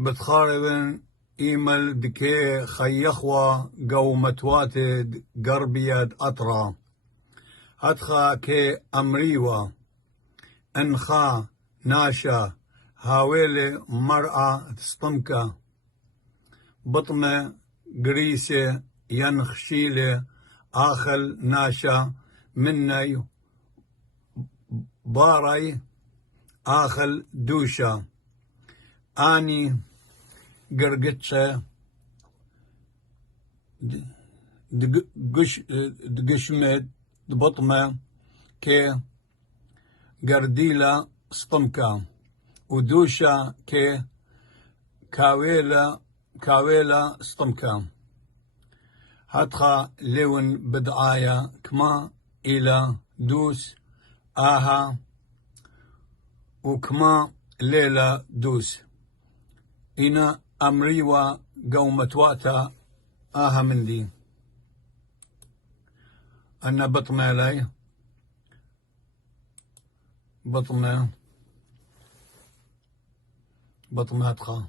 بتخاربن إيمل دكي خيخوة قومتواتد قربيد أطرا هتخا كي أمريوة أنخا ناشا هاويلي مرأة تسطمكا بطمة قريسة ينخشيلي آخل ناشا مني باري آخل دوشا آني قرقتشا دقشمت بطمة كي قرديلا سطمكا ودوشا كي كاويلا سطمكا هتخا لون بدعايا كما إلى دوس آها وكما ليلة دوس إنا أمريوا قومة واتا آها من دي أنا بطمة لي بطمة هتخا